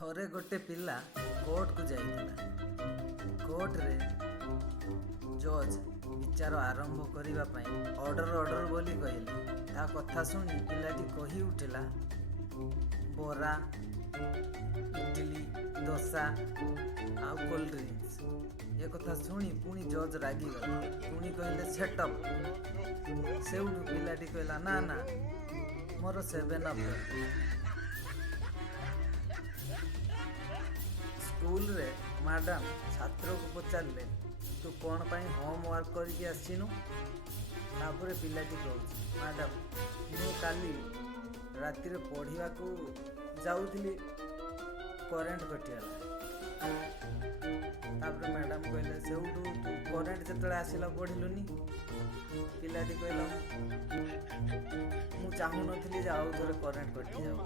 थरे गोटे पिला कोर्ट को जाइଥିଲା। कोर्ट रे जज विचार आरंभ करिबा पई ऑर्डर बोली कहले। ता कथा सुनी पिलाटी कही उठिला, बोरा, इडली, डोसा आ कोल्ड ड्रिंक्स। ये कथा सुनी पुणी जज रागी गला, पुणी कहले सेटअप। सेउडू पिलाटी कहला, ना ना मोर 7 अप। स्कूल रे मैडम छात्र को पचारे, तू कौन पाई होमवर्क करके आसीनु? तापर पिलाटी कहूँ, मैडम मु काली राति पढ़ा को जाऊली, करेन्ट कटिगला। तापर मैडम कहले, से तू करेन्ट जिते आसला पढ़लुनि? पिलाटी कहला, मु चाहू नी आउ थे करेन्ट कटि जाऊ।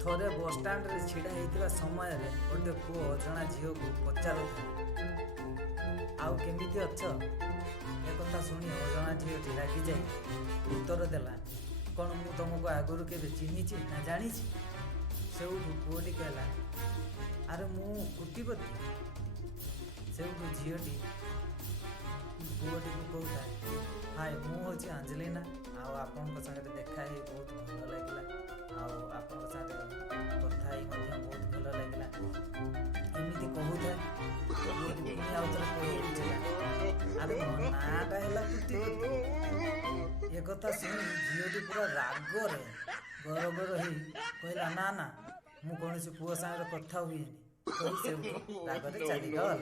थोड़े बसस्टाण्ड रे छिड़ा होता समय गोटे पुओ अजणा झील को पचार, आउ केमिति अछ? एक कथा शुणी अजणा झील रागी जाए उत्तर देला, कौन मु तुमको आगुरी केबे चिन्हिछि ना जानिछि? सेउठू पुओटी कहला, अरे मु कुटीपति। सेउठू झीलटी पुओटी को कहता, हाय मु होछि अंजलिना, आपण संगे देखा ही बहुत भल लगिला, आपण कथा ही बहुत भल लगिला। एमती कहूए अरे मो नाटा है कुटीपति। ये कथा शुणी झीलटी पूरा रागरे गरबर हो कहला, ना ना मु कौन पुओ सागर कथा हुए रागरे चलीगला।